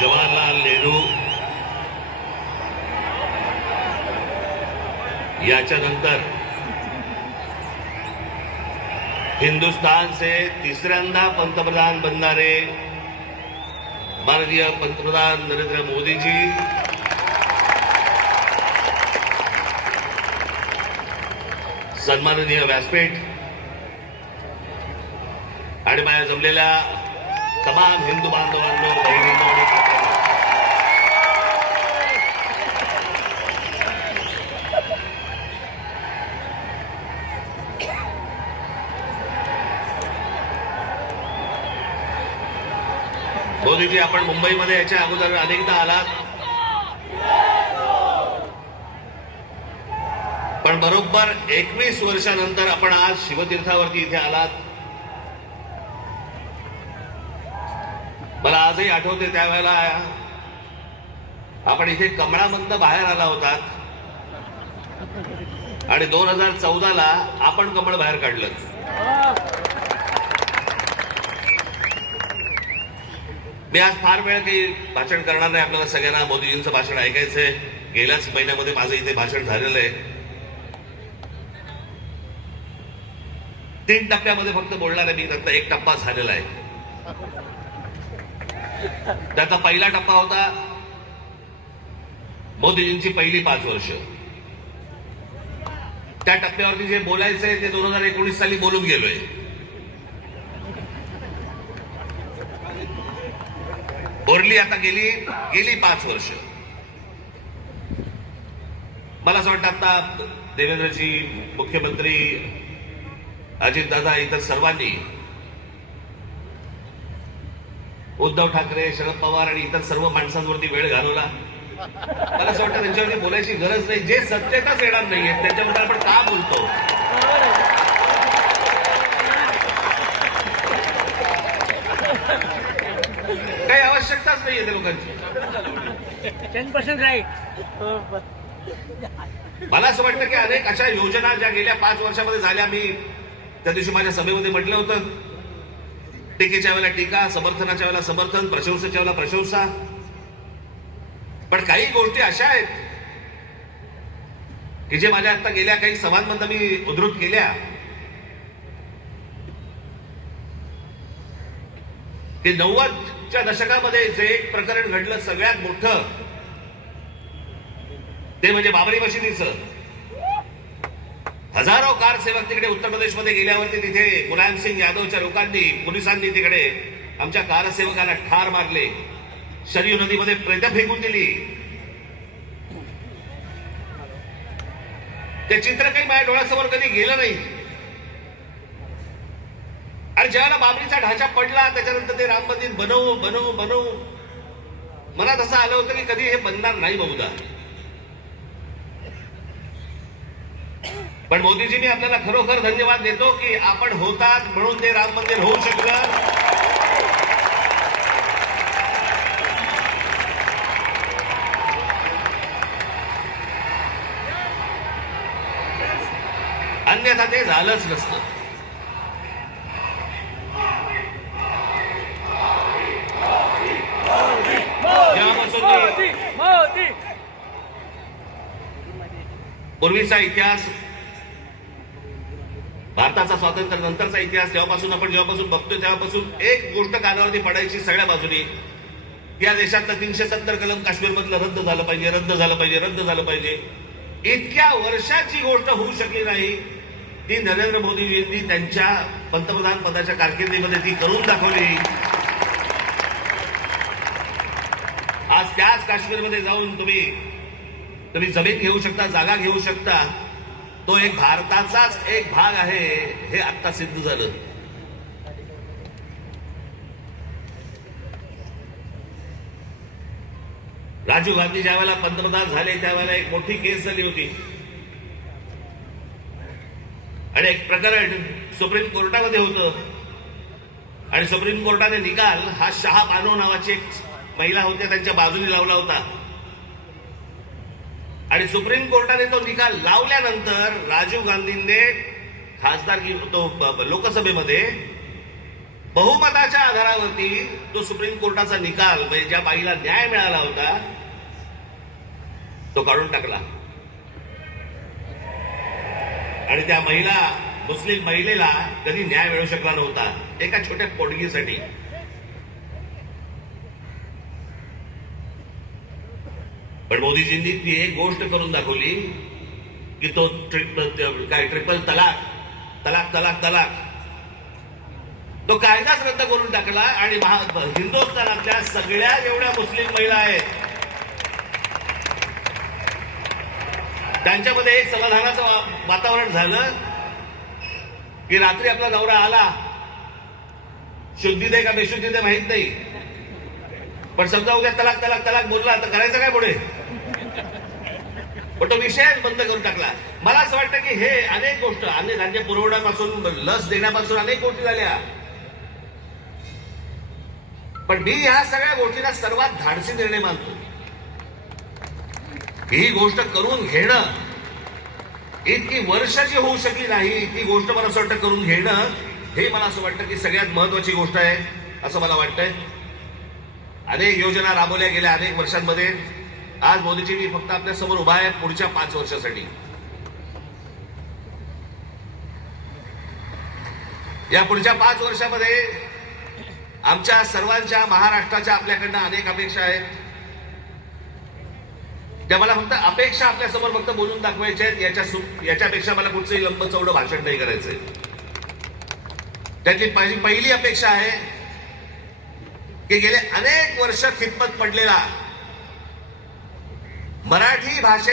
जवाहरलाल नेहरू याच्यानंतर हिंदुस्तान से तिसऱ्यांदा पंतप्रधान बनणारे माननीय पंतप्रधान नरेंद्र मोदी जी, सन्माननीय व्यासपीठ आणि माझ्या जमलेल्या तमाम हिंदू बांधवांनो, बहिणींनो आणि काकांनो, मोदीजी, आपण मुंबईमध्ये याच्या अगोदर अनेकदा आलात, पण बरोबर 21 वर्षानंतर आपण आज शिवतीर्थावरती इथे आलात. मला आजही आठवते त्यावेळेला आपण इथे कमळामधनं बाहेर आला होतात आणि 2014ला आपण कमळ बाहेर काढलं. मी आज फार वेळ काही भाषण करणार नाही. आपल्याला सगळ्यांना मोदीजींचं भाषण ऐकायचंय. गेल्याच महिन्यामध्ये माझं इथे भाषण झालेलं आहे. 3 टप्प्यामध्ये फक्त बोलणार आहे मी. त्यातला 1 टप्पा झालेला आहे. त्याचा पहिला टप्पा होता मोदीजींची पहिली 5 वर्ष. त्या टप्प्यावरती जे बोलायचंय ते 2019 साली बोलून गेलोय. बोरली आता गेली 5 वर्ष. मला असं वाटतं आता देवेंद्रजी, मुख्यमंत्री अजितदादा, इतर सर्वांनी, उद्धव ठाकरे, शरद पवार आणि इतर सर्व माणसांवरती वेळ घालवला. मला असं वाटतं त्यांच्यावरती बोलायची गरज नाही. जे सत्यताच येणार नाहीये त्याच्याबद्दल आपण का बोलतो? काही आवश्यकताच नाहीये त्या लोकांची. 10% राईट. मला असं वाटतं की अनेक अशा योजना ज्या गेल्या 5 वर्षामध्ये झाल्या, मी त्या दिवशी माझ्या सभेमध्ये म्हटलं होतं, टीकेच्या वेळेला टीका, समर्थनाच्या वेळेला समर्थन, प्रशंसेच्या वेळेला प्रशंसा. पण काही गोष्टी अशा आहेत की जे माझ्या आता गेल्या काही सभांमधून मी उद्धृत केल्या, की 90च्या दशकामध्ये जे एक प्रकरण घडलं सगळ्यात मोठं, ते म्हणजे बाबरी मशिदीचं. हजारो कार सेवक तिकडे उत्तर प्रदेशमध्ये गेल्यावरती तिथे मुलायम सिंग यादवच्या लोकांनी, पोलिसांनी तिकडे आमच्या कारसेवकांना ठार मारले, शरयू नदीमध्ये प्रेतं फेकून दिली. ते चित्र काही माझ्या डोळ्यासमोर कधी गेलं नाही. आणि ज्यावेळेला बाबरीचा ढाचा पडला त्याच्यानंतर ते राम मंदिर बनवू मनात असं आलं होतं की कधी हे बनणार नाही बहुधा. पण मोदीजी, मी आपल्याला खरोखर धन्यवाद देतो की आपण होतात म्हणून ते राम मंदिर होऊ शकलं. अन्यथा ते झालंच नसतं. पूर्वीचा इतिहास, भारताचा स्वातंत्र्य नंतरचा इतिहास, जेव्हापासून बघतोय तेव्हापासून एक गोष्ट कानावरती पडायची सगळ्या बाजूनी, या देशातलं 370 कलम काश्मीरमधलं रद्द झालं पाहिजे. इतक्या वर्षाची गोष्ट होऊ शकली नाही, ती नरेंद्र मोदीजींनी त्यांच्या पंतप्रधान पदाच्या कारकिर्दीमध्ये ती करून दाखवली. आज त्याच काश्मीरमध्ये जाऊन तुम्ही जमीन घेऊ शकता, जागा घेऊ शकता. तो एक भारताचाच एक भाग आहे, हे आता सिद्ध झालं. राजीव गांधी ज्यावेळेला पंतप्रधान झाले त्यावेळेला एक मोठी केस झाली होती आणि एक प्रकरण सुप्रीम कोर्टामध्ये होतं. आणि सुप्रीम कोर्टाने निकाल हा शाह बानो नावाची एक महिला होत्या त्यांच्या बाजूने लावला होता. आणि सुप्रीम कोर्टाने तो निकाल लावल्यानंतर राजीव गांधींनी खासदारकी, तो लोकसभेमध्ये बहुमताच्या आधारावरती तो सुप्रीम कोर्टाचा निकाल म्हणजे ज्या बाईला न्याय मिळाला होता तो काढून टाकला आणि त्या मुस्लिम महिलेला कधी न्याय मिळू शकला नव्हता एका छोट्या पोटगीसाठी. पण मोदीजींनी ती एक गोष्ट करून दाखवली की तो ट्रिपल तलाक तलाक तलाक तलाक तो कायदाच रद्द करून टाकला आणि हिंदुस्थानातल्या सगळ्या जेवढ्या मुस्लिम महिला आहेत त्यांच्यामध्ये एक समाधानाचं वातावरण झालं की रात्री आपला नवरा आला, शुद्धी दे का बेशुद्धी दे माहित नाही, पण समजा उद्या तलाक तलाक तलाक बोलला तर करायचं काय पुढे. पण तो विषयच बंद करून टाकला. मला असं वाटतं की हे अनेक गोष्ट अनेक धान्य पुरवण्यापासून लस देण्यापासून अनेक गोष्टी झाल्या, पण मी ह्या सगळ्या गोष्टीला सर्वात धाडसी निर्णय मानतो. ही गोष्ट करून घेणं इतकी वर्षाची होऊ शकली नाही, इतकी गोष्ट मला असं वाटतं करून घेणं हे मला असं वाटतं की सगळ्यात महत्वाची गोष्ट आहे असं मला वाटतंय. अनेक योजना राबवल्या गेल्या अनेक वर्षांमध्ये. आज मोदीजी मी फक्त आपल्या समोर उभा आहे पुढच्या 5 वर्षासाठी. या पुढच्या 5 वर्षामध्ये आमच्या सर्वांच्या महाराष्ट्राच्या आपल्याकडनं अनेक अपेक्षा आहेत. त्या मला फक्त अपेक्षा आपल्या समोर फक्त बोलून दाखवायच्या आहेत. याच्यापेक्षा मला कुठचंही लंब चौडं भाषण नाही करायचंय. त्यातली माझी पहिली अपेक्षा आहे की गेले अनेक वर्ष खितपत पडलेला मराठी भाषे